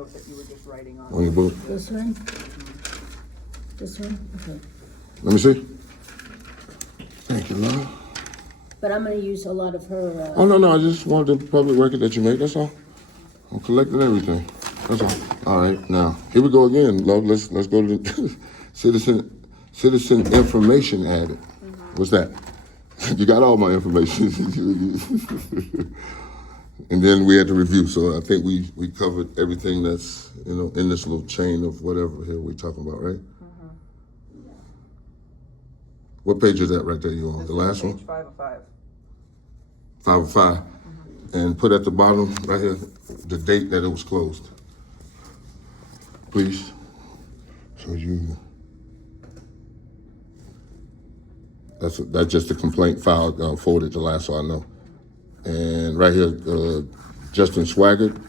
note that you were just writing on. On your book? This one? This one? Okay. Let me see. Thank you, Lord. But I'm gonna use a lot of her, Oh, no, I just wanted the public record that you made, that's all. I'm collecting everything, that's all. All right, now, here we go again, love, let's go to the citizen information added. What's that? You got all my information. And then we had to review, so I think we covered everything that's, in this little chain of whatever here we're talking about, right? What page is that right there you on? The last one? Page 5 of 5. 5 of 5. And put at the bottom right here the date that it was closed. Please. So that's just the complaint file forwarded to last, so I know. And right here, Justin Swaggart,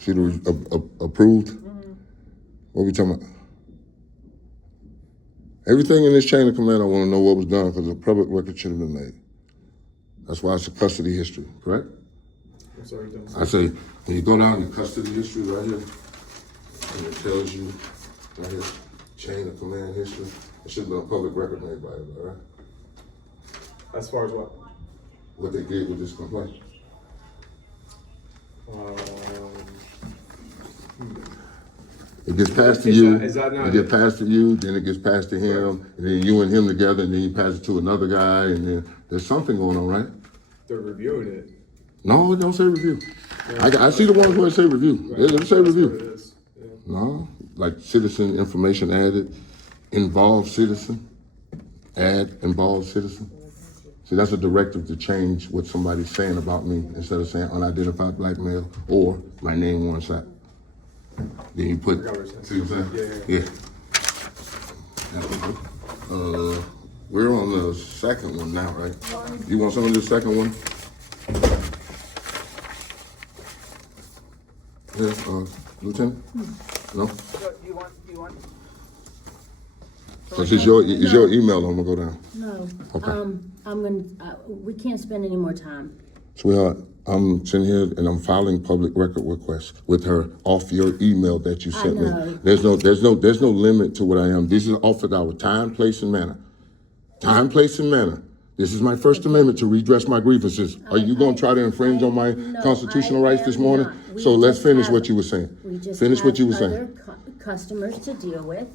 she approved. What are we talking about? Everything in this chain of command, I want to know what was done because a public record should have been made. That's why it's a custody history, correct? I'm sorry, don't I say, when you go down in custody history right here, and it tells you right here, chain of command history, it should have been a public record made by everybody, right? As far as what? What they did with this complaint. It gets passed to you, is that not it gets passed to you, then it gets passed to him, and then you and him together, and then you pass it to another guy, and then there's something going on, right? They're reviewing it. No, it don't say review. I see the ones where it say review. It doesn't say That's what review. it is. Yeah. No, like citizen information added, involved citizen, add involved citizen. See, that's a directive to change what somebody's saying about me instead of saying unidentified black male or my name Warren Sapp. Then you put, see what I'm saying? Yeah. We're on the second one now, right? You want some of the second one? Yeah, Lieutenant? No? So, do you want? Because it's your email, I'm gonna go down. no. Okay. I'm gonna, we can't spend any more time. Sweetheart, I'm sitting here and I'm filing public record requests with her off your email that you sent me. know. There's no limit to what I am. This is offered our time, place, and manner. Time, place, and manner. This is my First Amendment to redress my grievances. Are you gonna try to infringe on my No, constitutional I rights this am morning? not. We So let's just finish have- what you were saying. We just Finish what have you were other saying. customers to deal with,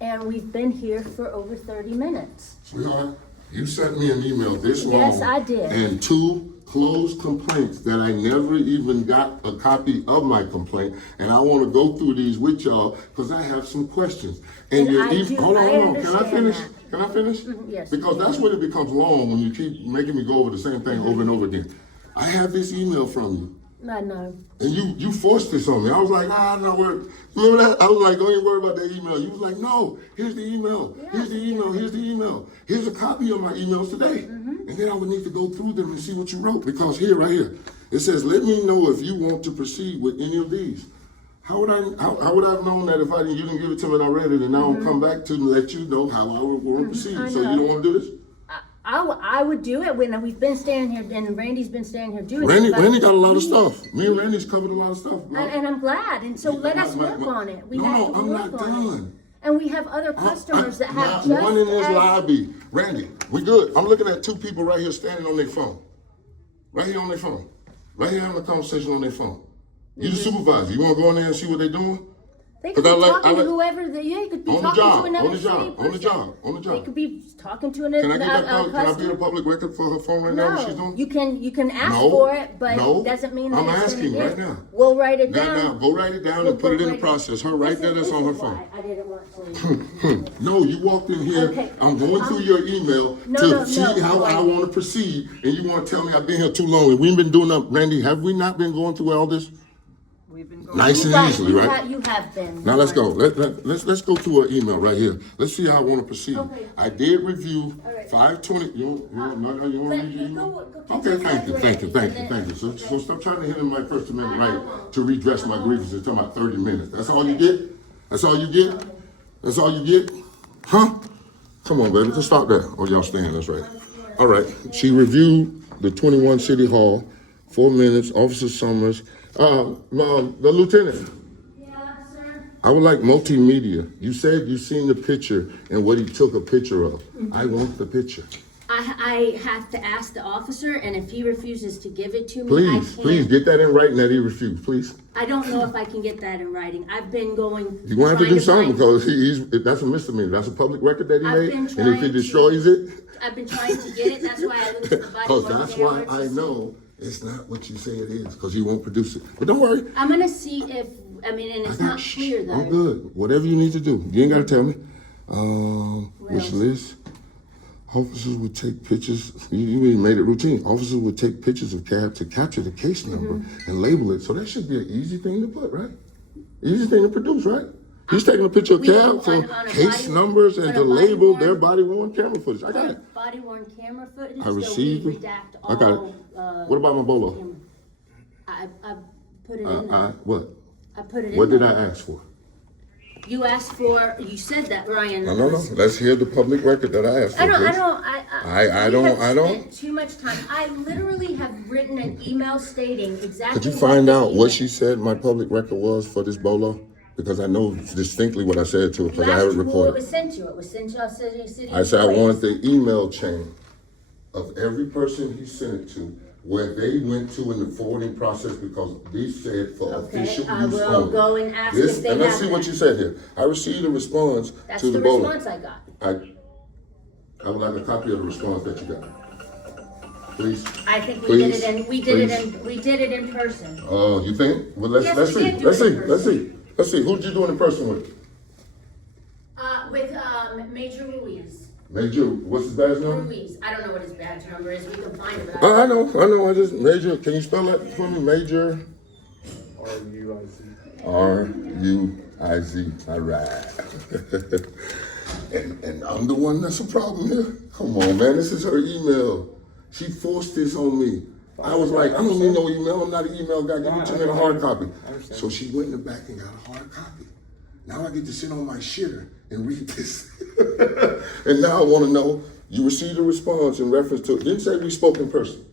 and we've been here for over 30 minutes. Sweetheart, you sent me an email this long. Yes, I did. And 2 closed complaints that I never even got a copy of my complaint. And I want to go through these with y'all because I have some questions. And And your I do- hold on. I Can I understand finish? that. Can I finish? Yes. Because that's when it becomes long when you keep making me go over the same thing over and over again. I have this email from you. I know. And you forced this on me. I was like, no, remember that? I was like, don't even worry about that email. You was like, no, here's the email. Here's the email. Here's the email. Here's a copy of my emails today. And then I would need to go through them and see what you wrote. Because here, right here, it says, let me know if you want to proceed with any of these. How would I have known that if you didn't give it to me and I read it and now I'm come back to let you know how I would want to proceed? I So you know. don't want to do this? I would do it when we've been standing here, and Randy's been standing here doing Randy it. but got a lot of we- stuff. Me and Randy's covered a lot of stuff, bro. And I'm glad, and so let us work on it. We have to I'm work not on done. it. And we have other customers that have not one in this just as, lobby. Randy, we good. I'm looking at 2 people right here standing on their phone. Right here on their phone. Right here having a conversation on their phone. You the supervisor. You want to go in there and see what they're doing? they could be 'Cause I like- talking to whoever, they could be On the talking job, to another on the job, city on the person. job, on the job. They could be talking to another Can I get that? Can I be customer. a public record for her phone right now? What she's No, doing? you can ask No, for it, but no. it doesn't mean that I'm it's gonna asking get- right now. We'll write it Right down. now, go write it down and put it in the process. Her right there, that's on her phone. I didn't want to. No, you walked in here. Okay. I'm going through your email No, see no, how I no. want to proceed, and you want to tell me I've been here too long. We've been doing that, Randy. Have we not been going through all this? We've been going. Nice and easily, right? You have been. Now let's go. Let's go through her email right here. Let's see how I want to proceed. Okay. I did review All right. 520. You want to read your email? go Okay, to thank you. So stop trying to hit my First Amendment right to redress my grievances. Talking about 30 minutes. That's all you get? That's all you get? That's all you get? Huh? Come on, baby. Let's stop there. Oh, y'all staying. That's right. All right. She reviewed the 21 City Hall, 4 minutes, Officer Summers, The lieutenant, Yeah, sir. I would like multimedia. You said you seen the picture and what he took a picture of. I want the picture. I have to ask the officer, and if he refuses to give it to me, Please, I can't. please get that in writing that he refused, please. I don't know if I can get that in writing. I've been going. You're gonna have to do something find- because that's a misdemeanor. That's a public record that he I've made. been And if trying he to- destroys it, I've been trying to get it. That's why I looked at the body because worn that's why camera I to see. know it's not what you say it is, because he won't produce it. But don't worry. I'm gonna see if, and it's not clear though. I'm good. Whatever you need to do. You ain't gotta tell me. Wish else? list. Officers would take pictures. You even made it routine. Officers would take pictures of cab to capture the case number and label it. So that should be an easy thing to put, right? Easy thing to produce, right? He's taking a picture of We- cab for on a case body- numbers and on to a body label worn- their body worn camera footage. I got it. Body worn camera footage. I so received we it. redact I got it. all, What about my bolo? camera. I put it in there. What? I put it What in did there. I ask for? You asked for. You said that, Ryan. No. Let's hear the public record that I asked for. I don't. please. We have spent too much time. I literally have written an email stating exactly. Could you what find the out email- what she said my public record was for this bolo? Because I know distinctly what I said to her, because I have it Who it recorded. was sent to. It was sent to our city. I said I employees. wanted the email chain of every person he sent it to, where they went to in the forwarding process, because they said for Okay, official I use will only. go and ask This, if they and let's have see what that. you said here. I received a response That's to the the bolo. response I got. I would like a copy of the response that you got. Please. I think we Please, did it in. We did it in person. You think? Well, let's Yes, let's we see. did do Let's it in see. Let's person. see. Let's see. Who did you do it in person with? With Major Ruiz. Major, what's his badge number? Ruiz. I don't know what his badge number is. We can find it. But I know. I just Major. Can you spell that for me? Major. R-U-I-Z. R-U-I-Z. All right. and I'm the one that's a problem here. Come on, man. This is her email. She forced this on me. I was like, I don't need no email. I'm not an email guy. Give it to me in a hard copy. So she went in the back and got a hard copy. Now I get to sit on my shitter and read this. And now I want to know, you received a response in reference to, didn't say we spoke in person.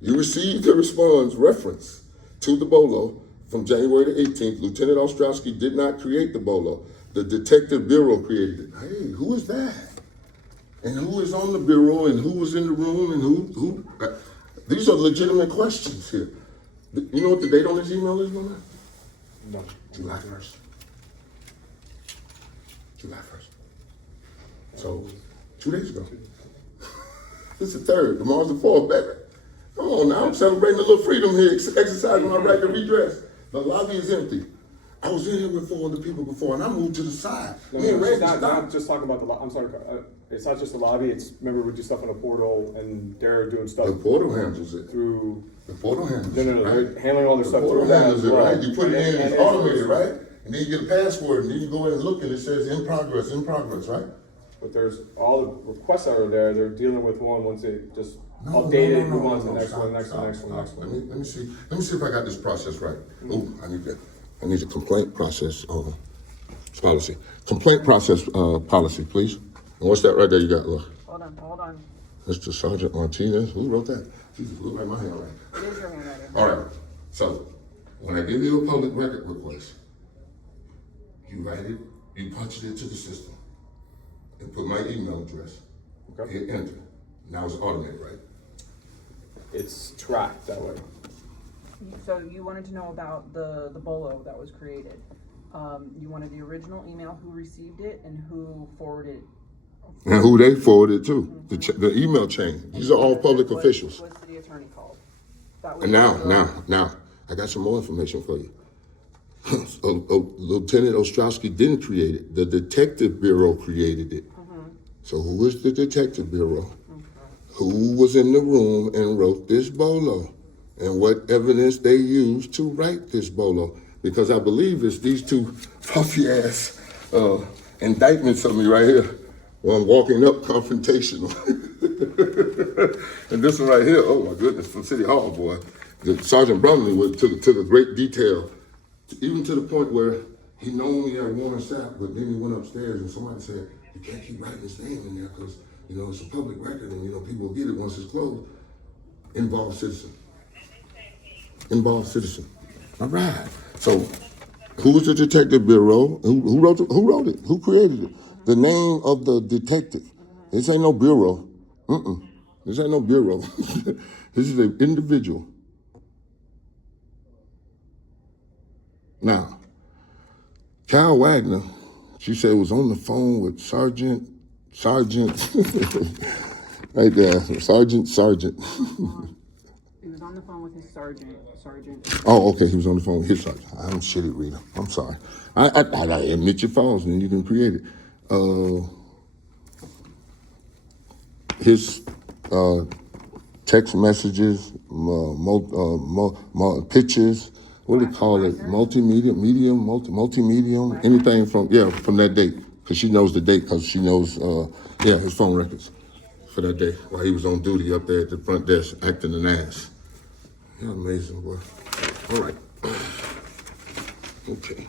You received a response reference to the bolo from January the 18th. Lieutenant Ostrowski did not create the bolo. The Detective Bureau created it. Hey, who is that? And who is on the bureau, and who was in the room, and who? These are legitimate questions here. You know what the date on this email is, Mama? No. July 1st. July 1st. So, 2 days ago. This is the 3rd. Tomorrow's the 4th, baby. Come on now, I'm celebrating a little freedom here, exercising my right to redress. The lobby is empty. I was in here with 4 other people before, and I moved to the side. No, Me and it's Randy not stopped. just talking about the I'm sorry, it's not just the lobby, it's, remember we do stuff on the portal and they're doing stuff The portal handles it. through, The portal handles no, it, right? they're handling all their The stuff portal through that handles as it, well. right? You put it in, And it's automated, right? And then you get a password, and then you go in and look, and it says in progress, right? But there's all the requests that are there, they're dealing with one, once they just update it, move on to the next one, next one. Let me see if I got this process right. Oh, I need a complaint process policy. Complaint process policy, please. And what's that right there you got, look? Hold on. Mr. Sergeant Martinez, who wrote that? Jesus, look like my handwriting. It is your handwriting. All right, so when I give you a public record request, you write it, you punch it into the system, and put my email address, Okay. hit enter. Now it's automated, right? It's tracked that way. So you wanted to know about the bolo that was created. You wanted the original email, who received it, and who forwarded it. And who they forwarded to, the email chain. These are all public officials. What city attorney called. That was And now, I got some more information for you. Lieutenant Ostrowski didn't create it. The Detective Bureau created it. So who is the Detective Bureau? Who was in the room and wrote this bolo? And what evidence they used to write this bolo? Because I believe it's these two puffy ass indictments of me right here. Well, I'm walking up confrontational. And this one right here, oh my goodness, from City Hall, boy. Sergeant Brumley took a great detail, even to the point where he known me at Warren Sapp, but then he went upstairs and somebody said, you can't keep writing his name in there because, it's a public record and, people will get it once it's closed. Involved citizen. All right. So, who was the detective bureau? Who wrote it? Who created it? The name of the detective. This ain't no bureau. This ain't no bureau. This is an individual. Now, Kyle Wagner, she said, was on the phone with Sergeant, right there, Sergeant. He was on the phone with his sergeant. Oh, okay, he was on the phone with his sergeant. I'm a shitty reader. I'm sorry. I gotta admit your faults, and you can create it. His text messages, pictures. What do they call it? Multimedia, multimedia, anything from that date, because she knows the date, because she knows his phone records for that day while he was on duty up there at the front desk acting an ass. You're amazing, boy. All right. Okay.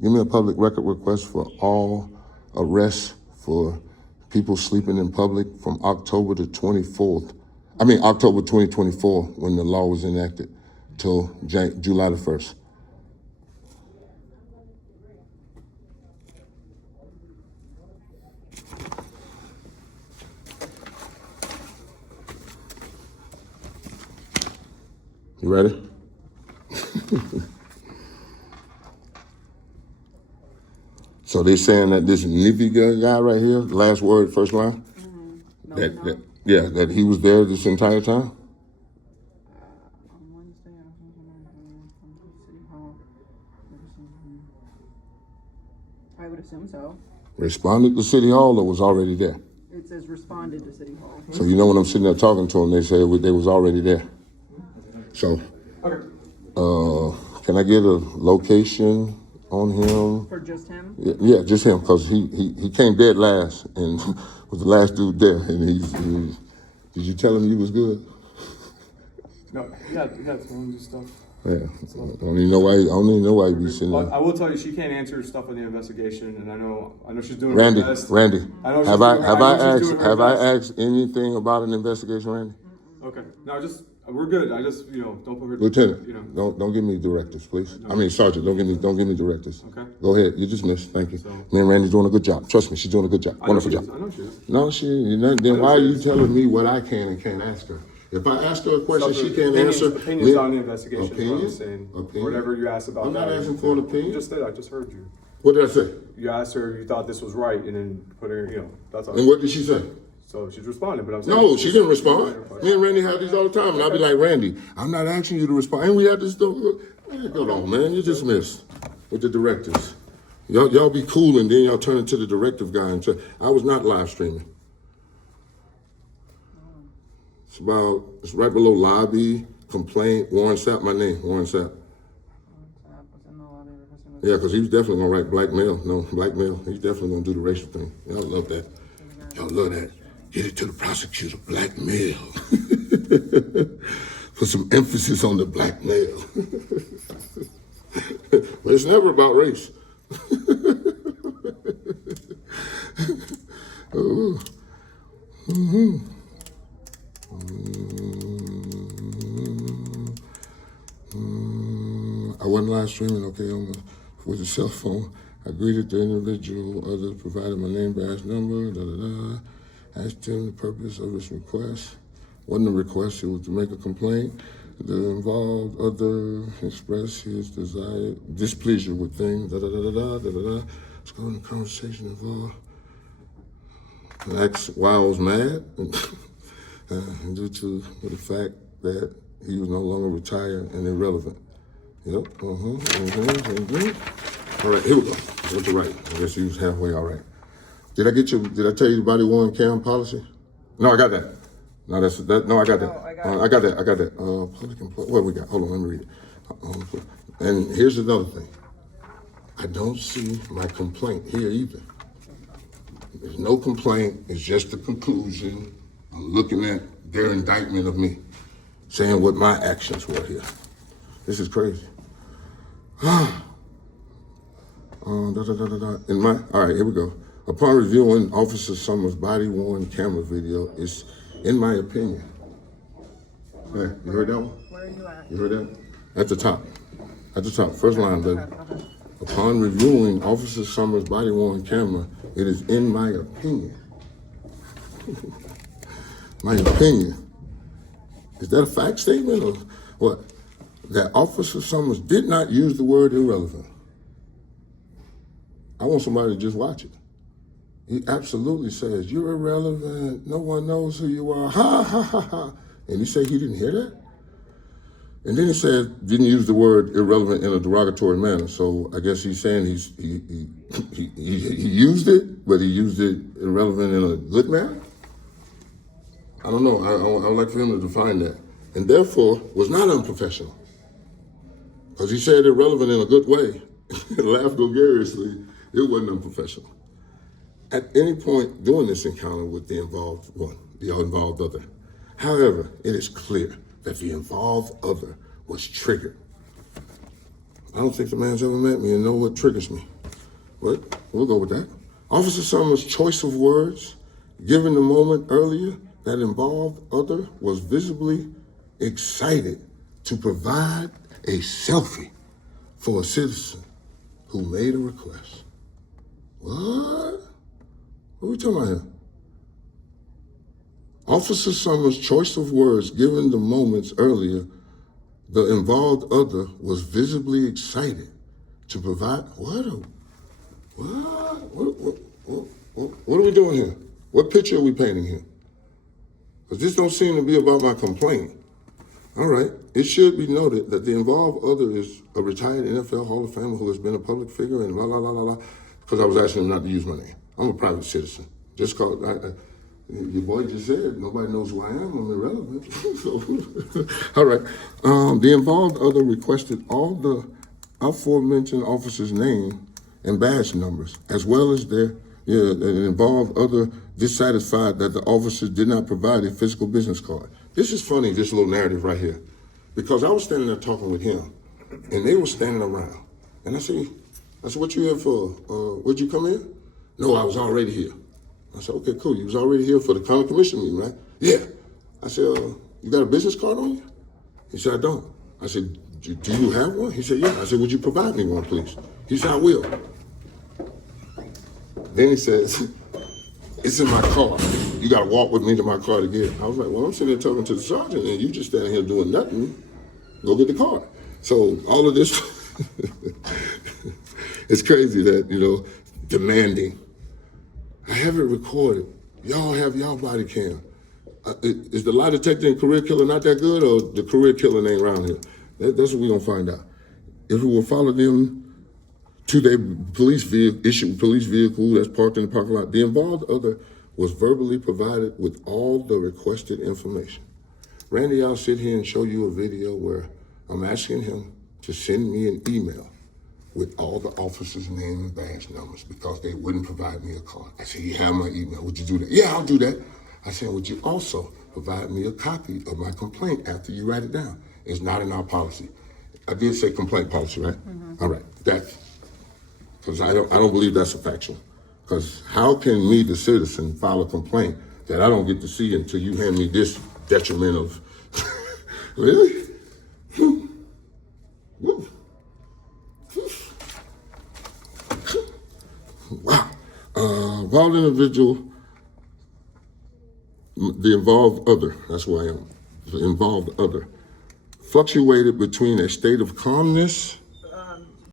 Give me a public record request for all arrests for people sleeping in public from October 2024, when the law was enacted, till July 1st. You ready? So they saying that this Niviga guy right here, last word, first line, that he was there this entire time? On Wednesday, I from City Hall. I would assume so. Responded to City Hall or was already there? It says responded to City Hall. So you know when I'm sitting there talking to them, they say they was already there. So, can I get a location on him? For just him? Yeah, just him, because he came dead last and was the last dude there. And did you tell him he was good? No, he had phones and stuff. Yeah, I don't even know why he be sitting there. I will tell you, she can't answer stuff on the investigation, and I know she's doing Randy, her best. Randy, have I best. asked anything about an investigation, Randy? Okay, no, we're good. Don't put her. Lieutenant, don't give me directives, please. No. I mean, Sergeant, don't give me directives. Okay. Go ahead. You're dismissed. Thank you. Me and Randy's doing a good job. Trust me, she's doing a good job. Wonderful job. I know she is. No, then why are you telling me what I can and can't ask her? If I ask her a question she can't answer. Opinions on the investigation. Opinion? Whatever you asked about. I'm not asking for an opinion. You just did. I just heard you. What did I say? You asked her. You thought this was right, and then put her. That's all. And what did she say? So she's responding, but I'm saying. No, she didn't respond. Me and Randy have these all the time, and I'll be like, Randy, I'm not asking you to respond. And we had this stuff. Hold on, man. You're dismissed with the directives. Y'all be cool, and then y'all turn into the directive guy and say, I was not live streaming. It's right below lobby, complaint, Warren Sapp, my name, Warren Sapp. Yeah, because he was definitely going to write blackmail. No, blackmail. He's definitely going to do the racial thing. Y'all love that. Y'all love that. Get it to the prosecutor, blackmail. Put some emphasis on the blackmail. But it's never about race. Oh. Mm-hmm. I wasn't live streaming, okay, with a cell phone. I greeted the individual, others provided my name, badge number, asked him the purpose of his request. Wasn't a request, it was to make a complaint. The involved other expressed his displeasure with things, Let's go in the conversation involved. Asked why I was mad. Due to the fact that he was no longer retired and irrelevant. Yep. All right, here we go. What's the right? I guess you was halfway all right. Did I tell you the body worn cam policy? No, I got that. No, I got that. I got that. Public employee. What we got? Hold on, let me read it. And here's another thing. I don't see my complaint here either. There's no complaint. It's just the conclusion. I'm looking at their indictment of me, saying what my actions were here. This is crazy. All right, here we go. Upon reviewing Officer Summers' body-worn camera video, it's, in my opinion, Hey, you heard that one? Where are you at? You heard that? At the top. At the top. First line, baby. Okay. Upon reviewing Officer Summers' body-worn camera, it is in my opinion. My opinion. Is that a fact statement or what? That Officer Summers did not use the word irrelevant. I want somebody to just watch it. He absolutely says, "You're irrelevant. No one knows who you are." Ha ha ha ha. And he said he didn't hear that? And then he said, didn't use the word irrelevant in a derogatory manner. So I guess he's saying he used it, but he used it irrelevant in a good manner? I don't know. I would like for him to define that. And therefore, was not unprofessional. Because he said irrelevant in a good way. And laughed gregoriously. It wasn't unprofessional. At any point during this encounter with the involved one, the involved other. However, it is clear that the involved other was triggered. I don't think the man's ever met me and know what triggers me. But we'll go with that. Officer Summers' choice of words, given the moment earlier that involved other was visibly excited to provide a selfie for a citizen who made a request. What? What are we talking about here? Officer Summers' choice of words given the moments earlier, the involved other was visibly excited to provide, what are we doing here? What picture are we painting here? Because this don't seem to be about my complaint. All right, it should be noted that the involved other is a retired NFL Hall of Famer who has been a public figure and la. Because I was asking him not to use my name. I'm a private citizen. Just called, your boy just said, nobody knows who I am, I'm irrelevant. So, all right. The involved other requested all the aforementioned officers' name and badge numbers, as well as the involved other dissatisfied that the officers did not provide a physical business card. This is funny, this little narrative right here, because I was standing there talking with him, and they were standing around. And I said, what you here for? Would you come in? No, I was already here. I said, okay, cool. You was already here for the county commission meeting, right? Yeah. I said, you got a business card on you? He said, I don't. I said, do you have one? He said, yeah. I said, would you provide me one, please? He said, I will. Then he says, it's in my car. You got to walk with me to my car to get it. I was like, well, I'm sitting there talking to the sergeant, and you just standing here doing nothing. Go get the car. So all of this, it's crazy that, demanding. I have it recorded. Y'all have y'all body cam. Is the lie detector and career killer not that good, or the career killer ain't around here? That's what we're going to find out. If we will follow them to their police vehicle that's parked in the parking lot, the involved other was verbally provided with all the requested information. Randy, I'll sit here and show you a video where I'm asking him to send me an email with all the officers' name and badge numbers because they wouldn't provide me a card. I said, you have my email. Would you do that? Yeah, I'll do that. I said, would you also provide me a copy of my complaint after you write it down? It's not in our policy. I did say complaint policy, right? Mm-hmm. All right, because I don't believe that's a factual. Because how can me, the citizen, file a complaint that I don't get to see until you hand me this detriment of, really? Wow. Involved individual, the involved other, that's who I am, the involved other, fluctuated between a state of calmness